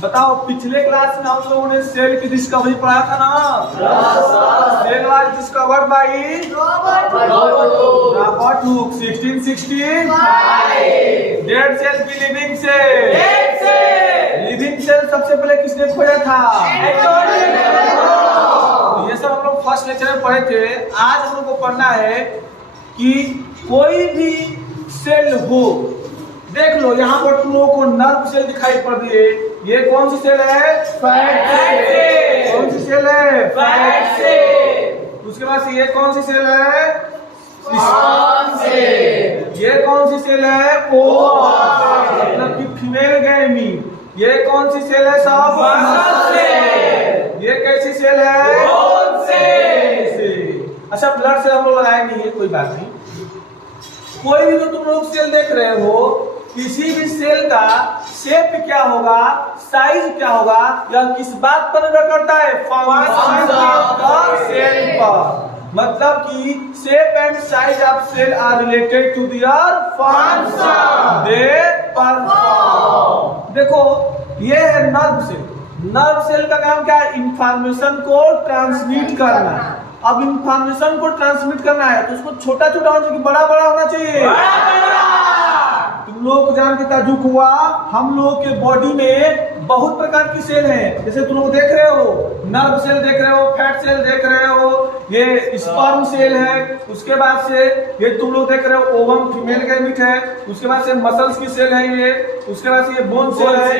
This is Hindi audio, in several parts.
बताओ पिछले क्लास में हम लोगों ने सेल की डिस्कवरी पढ़ा था ना। Cell was discovered by Robert Hooke 1665। Dead cell की लिविंग सेल। लिविंग सेल सबसे पहले किसने खोजा था? ये सब हम लोग फर्स्ट लेक्चर में पढ़े थे। आज हम लोग को पढ़ना है कि कोई भी सेल हो, देख लो यहाँ पर तुम लोगों को नर्व सेल दिखाई पड़ रही है। ये कौन सी सेल है? Fat cell. कौन सी सेल है? Fat cell. उसके बाद से ये कौन सी सेल है? Sperm cell. ये कौन सी सेल है? ओवम, मतलब कि फीमेल गैमीट। ये कौन सी सेल है? सब मसल सेल। ये कैसी सेल है? Bone cell. अच्छा ब्लड सेल हम लोग लगाए नहीं है, कोई बात नहीं। कोई भी जो तुम लोग सेल देख रहे हो, किसी भी सेल का शेप क्या होगा, साइज क्या होगा, यह किस बात पर निर्भर करता है? फंक्शन ऑफ सेल पर। मतलब कि shape and size of cell are related to their function they perform. देखो ये है नर्व सेल। नर्व सेल का काम क्या है? इंफॉर्मेशन को ट्रांसमिट करना। अब इंफॉर्मेशन को ट्रांसमिट करना है तो उसको छोटा छोटा होना चाहिए, बड़ा बड़ा होना चाहिए। तुम लोग को जान के ताज्जुब हुआ, हम लोग के बॉडी में बहुत प्रकार की सेल हैं। जैसे तुम लोग देख रहे हो नर्व सेल देख रहे हो, फैट सेल देख रहे हो, ये स्पर्म सेल है। उसके बाद से ये तुम लोग देख रहे हो ओवम फीमेल गैमीट है। उसके बाद से मसल्स की सेल है ये। उसके बाद से ये बोन सेल है।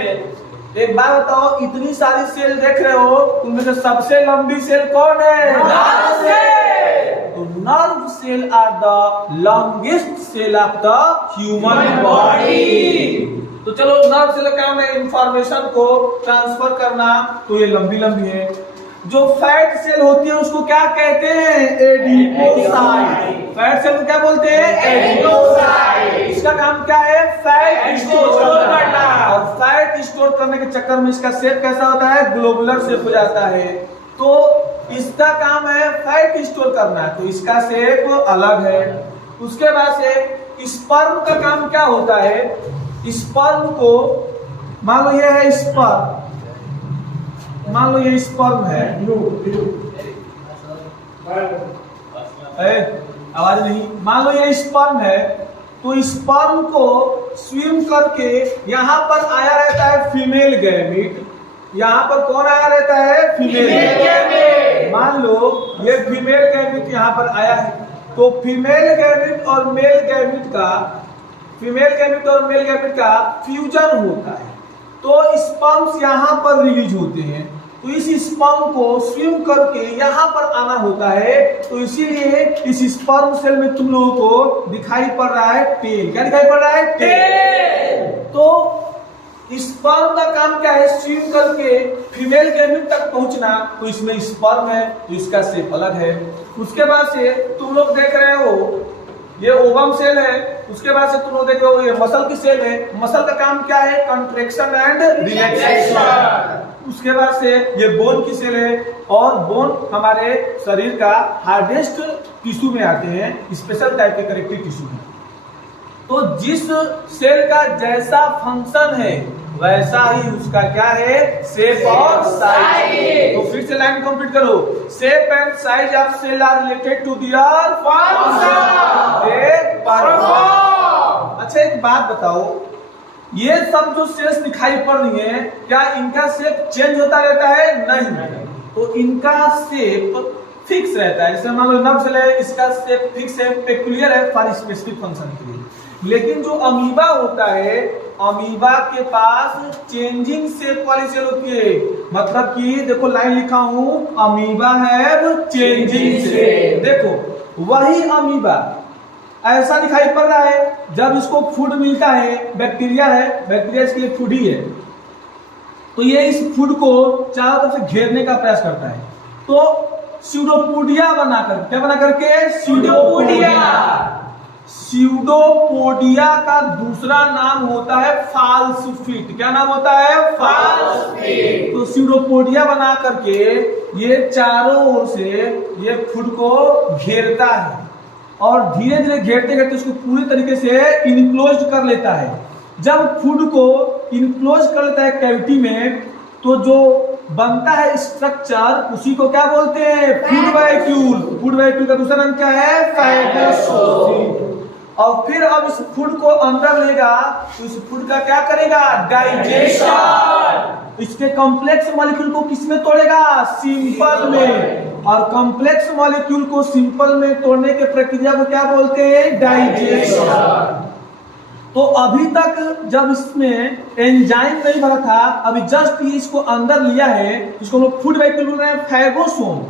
एक बात बताओ, इतनी सारी सेल देख रहे हो, उनमें से सबसे लंबी सेल कौन है? Nerve cell. तो nerve cell are the longest cell of the human body. तो चलो नर्व सेल का काम है इंफॉर्मेशन को ट्रांसफर करना, तो ये लंबी लंबी है। जो फैट सेल होती है उसको क्या कहते हैं? एडिपोसाइट। फैट सेल को क्या बोलते हैं? एडिपोसाइट। इसका काम क्या है? फैट स्टोर करना। और फैट स्टोर करने के चक्कर में इसका शेप कैसा होता है? ग्लोबुलर शेप हो जाता है। तो इसका काम है फैट स्टोर करना, तो इसका शेप अलग है। उसके बाद से स्पर्म का काम क्या होता है? स्पर्म को मान लो ये है स्पर्म, मान लो ये स्पर्म है। आवाज नहीं। मान लो ये स्पर्म है, तो स्पर्म को स्विम करके यहाँ पर आया रहता है फीमेल गैमीट। यहाँ पर कौन आया रहता है? Female gamete. मान लो ये फीमेल गैमीट यहाँ पर आया है, तो फीमेल गैमीट और मेल गैमीट का फ्यूजन होता है, तो स्पर्म्स यहाँ पर रिलीज होते हैं। तो इस स्पर्म को स्विम करके यहाँ पर आना होता है, तो इसीलिए इस स्पर्म सेल में तुम लोगों को दिखाई पड़ रहा है टेल। क्या दिखाई पड़ रहा है? टेल। तो स्पर्म का काम क्या है? स्विम करके फीमेल गैमीट तक पहुंचना, तो इसमें स्पर्म है तो इसका शेप अलग है। उसके बाद से तुम लोग देख रहे हो ये ओवम सेल है। उसके बाद से तुम लोग देख रहे हो ये मसल की सेल है। मसल का काम क्या है? Contraction and relaxation. उसके बाद से ये बोन की सेल है, और बोन हमारे शरीर का हार्डेस्ट टिश्यू में आते हैं, स्पेशल टाइप के कनेक्टिव टिश्यू में। तो जिस सेल का जैसा फंक्शन है वैसा ही उसका क्या है? शेप और साइज। तो फिर से लाइन कंप्लीट करो। Shape and size of cell are related to their function they perform. अच्छा एक बात बताओ, ये सब जो सेल्स दिखाई पड़ रही है, क्या इनका शेप चेंज होता रहता है? नहीं। तो इनका शेप फिक्स रहता है। जैसे मान लो नर्व सेल है, इसका शेप फिक्स है, पेक्युलियर है फॉर स्पेसिफिक फंक्शन के लिए। लेकिन जो अमीबा होता है, अमीबा के पास चेंजिंग शेप वाली सेल होती है। मतलब कि देखो लाइन लिखा हूं, अमीबा हैव चेंजिंग शेप। देखो वही अमीबा ऐसा दिखाई पड़ रहा है, जब इसको फूड मिलता है, बैक्टीरिया है, बैक्टीरिया इसके लिए फूड ही है, तो ये इस फूड को चारों तरफ से घेरने का प्रयास करता है। तो स्यूडोपोडिया बनाकर, क्या बना करके? स्यूडोपोडिया। स्यूडोपोडिया का दूसरा नाम होता है फाल्सफिट। क्या नाम होता है? फाल्सफिट। तो स्यूडोपोडिया बना करके ये चारों ओर से ये फूड को घेरता है, और धीरे धीरे घेरते घेरते उसको पूरी तरीके से इनक्लोज कर लेता है। जब फूड को इनक्लोज कर लेता है कैविटी में, तो जो बनता है स्ट्रक्चर उसी को क्या बोलते हैं? Food vacuole. फूड वैक्यूल का दूसरा नाम क्या है? फाइगोसोम। और फिर अब इस फूड को अंदर लेगा तो इस फूड का क्या करेगा? डाइजेशन। इसके कॉम्प्लेक्स मॉलिक्यूल को किसमें तोड़ेगा? सिंपल में। और कॉम्प्लेक्स मॉलिक्यूल को सिंपल में तोड़ने के प्रक्रिया को क्या बोलते हैं? डाइजेशन। तो अभी तक जब इसमें एंजाइम नहीं भरा था, अभी जस्ट ये इसको अंदर लिया है, इसको हम लोग फूड वैक्यूल बोल रहे हैं, फैगोसोम।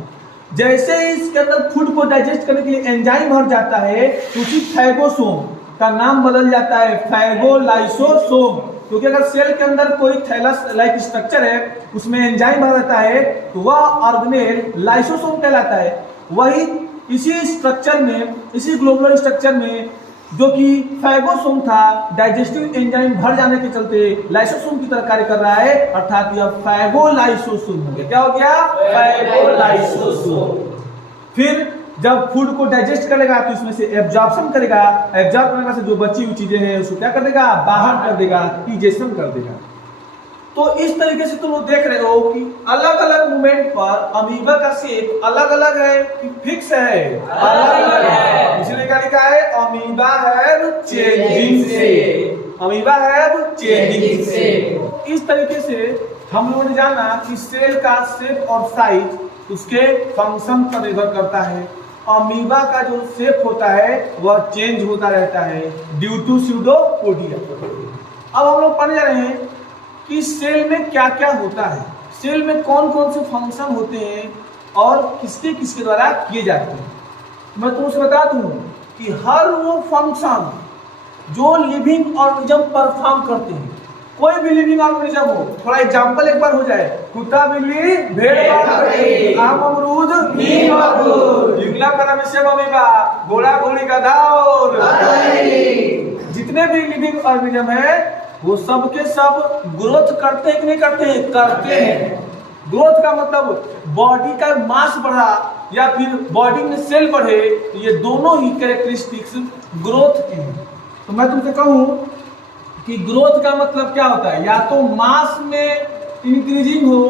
जैसे ही इसके अंदर फूड को डाइजेस्ट करने के लिए एंजाइम भर जाता है तो उसी फैगोसोम का नाम बदल जाता है फैगोलाइसोसोम। क्योंकि अगर सेल के अंदर कोई थैलस लाइक स्ट्रक्चर है, उसमें एंजाइम भर रहता है तो वह ऑर्गेनेल लाइसोसोम कहलाता है। वही इसी स्ट्रक्चर में, इसी ग्लोबुलर स्ट्रक्चर में जो कि फैगोसोम था, डाइजेस्टिव एंजाइम भर जाने के चलते लाइसोसोम की तरह कार्य कर रहा है, अर्थात यह फैगोलाइसोसोम हो गया। क्या हो गया? फैगोलाइसोसोम। फिर जब फूड को डाइजेस्ट करेगा तो इसमें से एब्जॉर्प्शन करेगा। एब्जॉर्ब करने से जो बची हुई चीजें हैं उसको क्या कर देगा? बाहर कर देगा, डाइजेशन कर देगा। तो इस तरीके से तुम लोग देख रहे हो कि अलग अलग मोमेंट पर अमीबा का शेप अलग अलग है कि फिक्स है? अलग अलग है। इसलिए क्या लिखा है? Amoeba have changing shape. Amoeba have changing shape. इस तरीके से हम लोगों ने जाना कि सेल का शेप और साइज उसके फंक्शन पर निर्भर करता है। अमीबा का जो शेप होता है वह चेंज होता रहता है ड्यू टू स्यूडोपोडिया। अब हम लोग पढ़ जा रहे हैं कि सेल में क्या क्या होता है, सेल में कौन कौन से फंक्शन होते हैं और किसके किसके द्वारा किए जाते हैं। मैं तुमसे बता दूं कि हर वो फंक्शन जो लिविंग ऑर्गेनिज्म परफॉर्म करते हैं, कोई भी लिविंग ऑर्गेनिज्म हो, थोड़ा एग्जांपल एक बार हो जाए, कुत्ता बिल्ली भेड़ बकरी आम अमरूद नीम अंगूर युगला पैरामीशियम अमीबा घोड़ा घोड़ी गधा और जितने भी लिविंग ऑर्गेनिज्म है वो सब के सब ग्रोथ करते हैं कि नहीं करते हैं? करते हैं। ग्रोथ का मतलब बॉडी का मास बढ़ा या फिर बॉडी में सेल बढ़े, ये दोनों ही कैरेक्टरिस्टिक्स ग्रोथ की हैं। तो मैं तुमसे कहूं कि ग्रोथ का मतलब क्या होता है? या तो मास में इंक्रीजिंग हो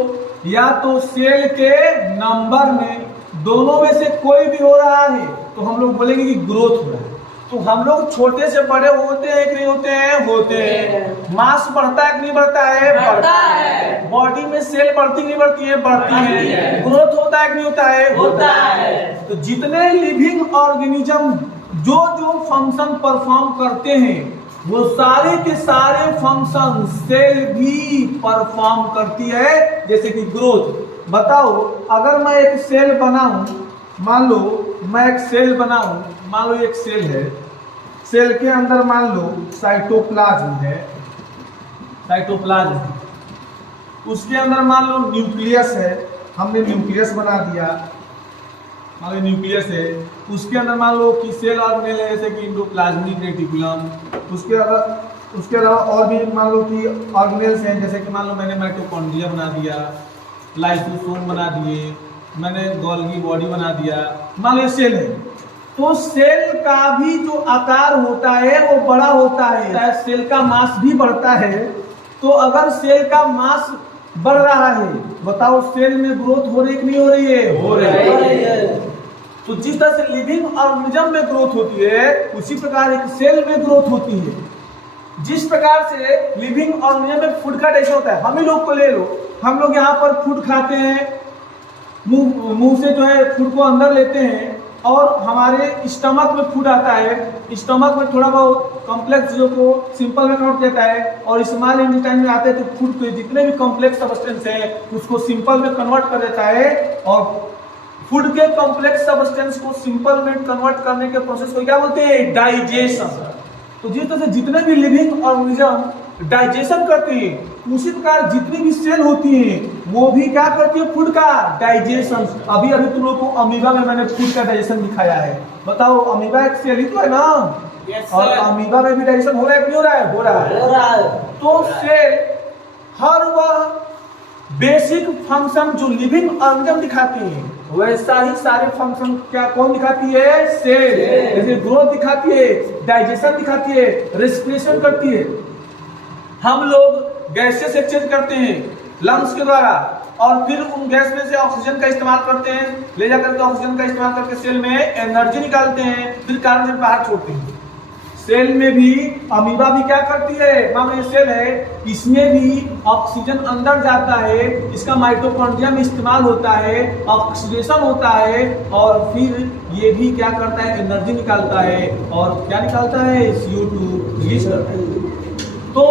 या तो सेल के नंबर में, दोनों में से कोई भी हो रहा है तो हम लोग बोलेंगे कि ग्रोथ हो रहा है। तो हम लोग छोटे से बड़े होते हैं कि नहीं होते हैं? होते हैं। मास बढ़ता है कि नहीं बढ़ता है? बढ़ता है। बॉडी में सेल बढ़ती नहीं बढ़ती है? बढ़ती है। ग्रोथ होता है कि नहीं होता है? होता है। तो जितने लिविंग ऑर्गेनिज्म जो जो फंक्शन परफॉर्म करते हैं वो सारे के सारे फंक्शन सेल भी परफॉर्म करती है। जैसे कि ग्रोथ। बताओ, अगर मैं एक सेल बनाऊं, मान लो मैं एक सेल बनाऊं, मान लो एक सेल है, सेल के अंदर मान लो साइटोप्लाज्म है, साइटोप्लाज्म है, उसके अंदर मान लो न्यूक्लियस है, हमने न्यूक्लियस बना दिया, मान लो न्यूक्लियस है, उसके अंदर मान लो कि सेल ऑर्गेनेल है जैसे कि एंडोप्लाज्मिक रेटिकुलम, उसके अलावा और भी मान लो कि ऑर्गेनेल्स हैं, जैसे कि मान लो मैंने माइटोकॉन्ड्रिया बना दिया, लाइसोसोम बना दिए, मैंने गोल्गी बॉडी बना दिया, मान लो सेल है। तो सेल का भी जो आकार होता है वो बड़ा होता है, सेल का मास भी बढ़ता है। तो अगर सेल का मास बढ़ रहा है, बताओ सेल में ग्रोथ हो रही कि नहीं हो रही है? हो रही है। तो जिस तरह से लिविंग ऑर्गेनिज्म में ग्रोथ होती है उसी प्रकार एक सेल में ग्रोथ होती है। जिस प्रकार से लिविंग ऑर्गेनिज्म में फूड का डाइजेशन होता है, हम ही लोग को ले लो, हम लोग यहाँ पर फूड खाते हैं, मुंह से जो है फूड को अंदर लेते हैं और हमारे स्टमक में फूड आता है, स्टमक में थोड़ा बहुत कॉम्प्लेक्स चीजों को सिंपल में कन्वर्ट करता है और स्मॉल इंटेस्टाइन में आते हैं तो फूड के जितने भी कॉम्प्लेक्स सब्सटेंस है उसको सिंपल में कन्वर्ट कर देता है और फूड के कॉम्प्लेक्स सब्सटेंस को सिंपल में कन्वर्ट करने के प्रोसेस को क्या बोलते हैं? डाइजेशन। तो जिस तरह से जितने भी लिविंग ऑर्गेनिज्म डाइजेशन करते हैं उसी प्रकार जितनी भी सेल होती हैं वो भी क्या करती है? फूड का डाइजेशन। अभी तुम लोग को अमीबा में मैंने फूड का डाइजेशन दिखाया है। बताओ, अमीबा एक सेल ही तो है ना? और अमीबा में भी डाइजेशन हो रहा है कि नहीं हो रहा है? हो रहा है। तो सेल हर वह बेसिक फंक्शन जो लिविंग ऑर्गेनिज्म दिखाती है वैसा ही सारे फंक्शन क्या कौन दिखाती है? सेल। जैसे ग्रोथ दिखाती है, डाइजेशन दिखाती है, रेस्पिरेशन करती है। हम लोग गैसेस एक्सचेंज करते हैं, लंग्स के द्वारा, और फिर उन गैस में से ऑक्सीजन का इस्तेमाल करते हैं, ले जाकर के ऑक्सीजन का इस्तेमाल करके सेल में एनर्जी निकालते हैं, फिर कार्बन बाहर छोड़ते हैं। सेल में भी अमीबा भी क्या करती है, मान लो ये सेल है, इसमें भी ऑक्सीजन अंदर जाता है, इसका माइटोकॉन्ड्रिया में इस्तेमाल होता है, ऑक्सीडेशन होता है, और फिर ये भी क्या करता है, एनर्जी निकालता है, और क्या निकालता है, CO2 रिलीज करता है। तो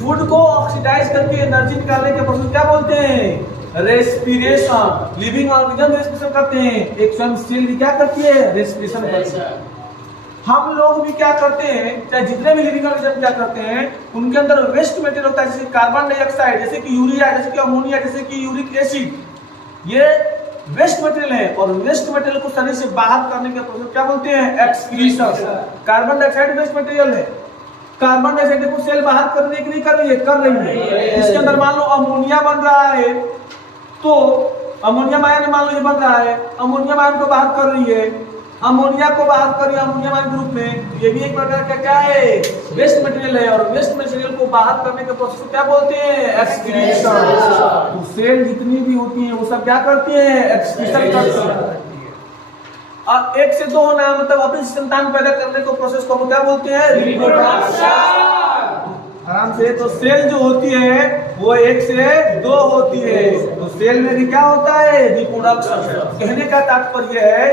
फूड को ऑक्सीडाइज करके एनर्जी निकालने के प्रोसेस क्या बोलते हैं, रेस्पिरेशन। लिविंग ऑर्गेनिज्म रेस्पिरेशन करते हैं, एक स्वयं सेल भी क्या करती है, रेस्पिरेशन करती है। हम लोग भी क्या करते हैं, चाहे जितने भी लिविंग ऑर्गेनिज्म क्या करते हैं, उनके अंदर वेस्ट मटेरियल होता है, जैसे कार्बन डाइऑक्साइड, जैसे कि यूरिया, जैसे कि अमोनिया, जैसे कि यूरिक एसिड, ये वेस्ट मटेरियल है, और वेस्ट मटेरियल को शरीर से बाहर करने के प्रोसेस क्या बोलते हैं, excretion. Carbon dioxide waste material है, कार्बन डाइऑक्साइड को सेल बाहर करने के लिए कर रही है। इसके अंदर मान लो अमोनिया बन रहा है, तो अमोनियम आयन मान लो ये बन रहा है, अमोनियम आयन को बाहर कर रही है, अमोनिया को बाहर कर रही है अमोनियम आयन ग्रुप में, ये भी एक प्रकार का क्या है, वेस्ट मटेरियल है, और वेस्ट मटेरियल को बाहर करने के प्रोसेस को क्या बोलते हैं, एक्सक्रीशन। तो सेल जितनी भी होती हैं वो सब क्या करती हैं, एक्सक्रीशन करती हैं। और एक से दो होना मतलब अपनी संतान पैदा करने को प्रोसेस को हम क्या बोलते हैं, रिप्रोडक्शन। आराम से, तो सेल जो होती है वो एक से दो होती है, तो सेल में भी क्या होता है, रिप्रोडक्शन। कहने का तात्पर्य है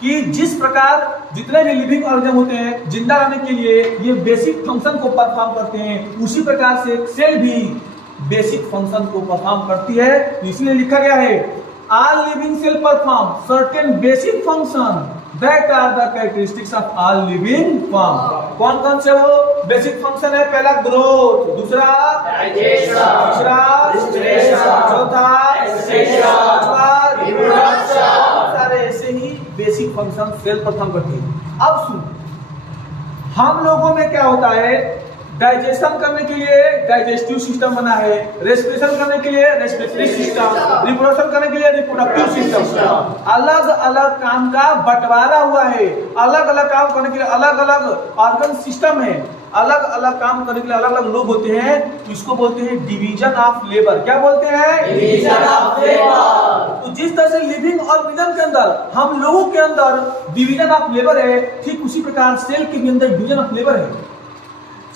कि जिस प्रकार जितने भी लिविंग ऑर्गेनिज्म होते हैं जिंदा रहने के लिए ये बेसिक फंक्शन को परफॉर्म करते हैं, उसी प्रकार से सेल भी बेसिक फंक्शन को परफॉर्म करती है। तो इसलिए लिखा गया है, all living cell perform certain basic function that are the characteristics of all living form। कौन कौन से वो बेसिक फंक्शन है, पहला ग्रोथ, दूसरा डाइजेशन, तीसरा रेस्पिरेशन, चौथा एक्सक्रीशन, पांचवा रिप्रोडक्शन। सारे ऐसे ही बेसिक फंक्शन सेल परफॉर्म करती है। अब सुन, हम लोगों में क्या होता है, डाइजेशन करने के लिए डाइजेस्टिव सिस्टम बना है, रेस्पिरेशन करने के लिए रेस्पिरेटरी सिस्टम, रिप्रोडक्शन करने के लिए रिप्रोडक्टिव सिस्टम। अलग अलग काम का बंटवारा हुआ है, अलग अलग काम करने के लिए अलग अलग ऑर्गन सिस्टम है, अलग अलग काम करने के लिए अलग अलग लोग होते हैं, तो इसको बोलते हैं डिवीजन ऑफ लेबर। क्या बोलते हैं, डिवीजन ऑफ लेबर। तो जिस तरह से लिविंग ऑर्गेनिज्म के अंदर हम लोगों के अंदर डिवीजन ऑफ लेबर है, ठीक उसी प्रकार सेल के भी अंदर डिवीजन ऑफ लेबर है।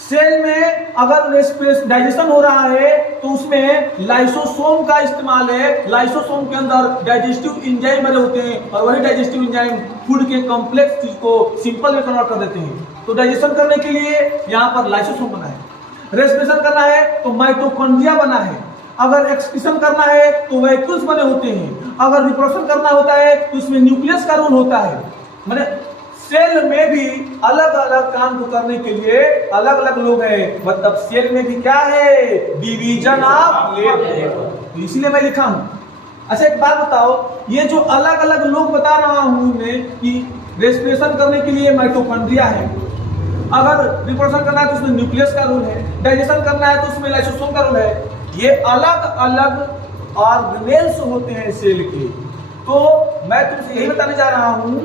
सेल में अगर डाइजेशन हो रहा है तो उसमें लाइसोसोम का इस्तेमाल है, लाइसोसोम के अंदर डाइजेस्टिव एंजाइम बने होते हैं, और वही डाइजेस्टिव एंजाइम फूड के कॉम्प्लेक्स चीज को सिंपल में कन्वर्ट कर देते हैं। तो डाइजेशन करने के लिए यहाँ पर लाइसोसोम बना है, रेस्पिरेशन करना है तो माइटोकॉन्ड्रिया बना है, अगर एक्सक्रीशन करना है तो वैक्यूल्स बने होते हैं, अगर रिप्रोडक्शन करना होता है तो उसमें न्यूक्लियस का रोल होता है। माने सेल में भी अलग अलग काम को करने के लिए अलग अलग लोग हैं, मतलब सेल में भी क्या है, डिवीजन ऑफ लेबर। तो इसलिए मैं लिखा हूं। अच्छा एक बात बताओ, ये जो अलग अलग लोग बता रहा हूं मैं कि रेस्पिरेशन करने के लिए माइटोकॉन्ड्रिया है, अगर रिप्रोडक्शन करना है तो उसमें न्यूक्लियस का रोल है, डाइजेशन करना है तो उसमें लाइसोसोम का रोल है, ये अलग अलग ऑर्गेनेल्स होते हैं सेल के। तो मैं तुमसे यही बताने जा रहा हूं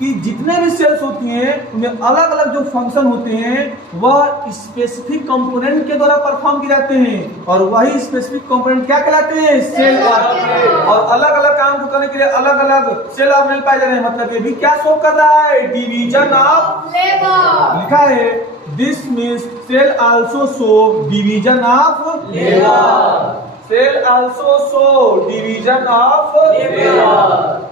कि जितने भी सेल्स होती हैं उनमें अलग अलग जो फंक्शन होते हैं वह स्पेसिफिक कंपोनेंट के द्वारा परफॉर्म किए जाते हैं, और वही स्पेसिफिक कंपोनेंट क्या कहलाते हैं, सेल ऑर्गेनेल। और अलग अलग काम को करने के लिए अलग अलग सेल ऑर्गेनेल पाए जा रहे हैं, मतलब ये भी क्या शो कर रहा है, डिवीजन ऑफ लेबर। लिखा है this means cell also show division of labour, cell also show division of labour.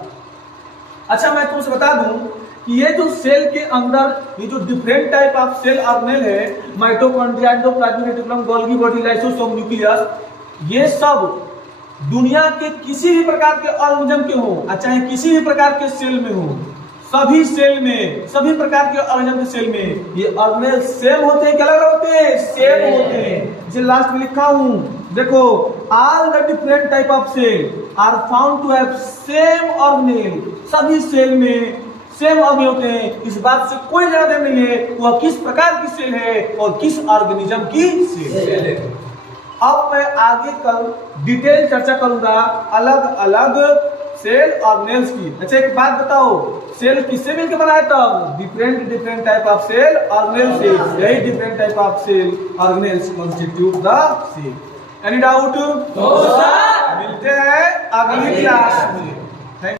अच्छा मैं तुमसे बता दूं कि ये जो सेल के अंदर ये जो different type of cell organelle है, mitochondria, endoplasmic reticulum, Golgi body, lysosome, nucleus, ये सब दुनिया के किसी भी प्रकार के ऑर्गेनिज्म के हो, चाहे किसी भी प्रकार के सेल में हो, सभी सेल में, सभी प्रकार के ऑर्गेनिज्म के सेल में ये ऑर्गेनेल सेम होते हैं, क्या अलग होते हैं, सेम होते हैं। जिसे लास्ट में लिखा हूं, देखो, all the different type of cell are found to have same organelle। सभी सेल में सेम ऑर्गेनेल होते हैं, इस बात से कोई ज्यादा नहीं है वह किस प्रकार की सेल है और किस ऑर्गेनिज्म की सेल है। अब मैं आगे कल डिटेल चर्चा करूंगा अलग अलग सेल ऑर्गेनेल्स की। अच्छा एक बात बताओ, सेल किससे मिलकर बना है, तब different type of cell organelle से, यही different type of cell organelles constitute the cell. Any doubt? No sir. मिलते हैं अगली क्लास में।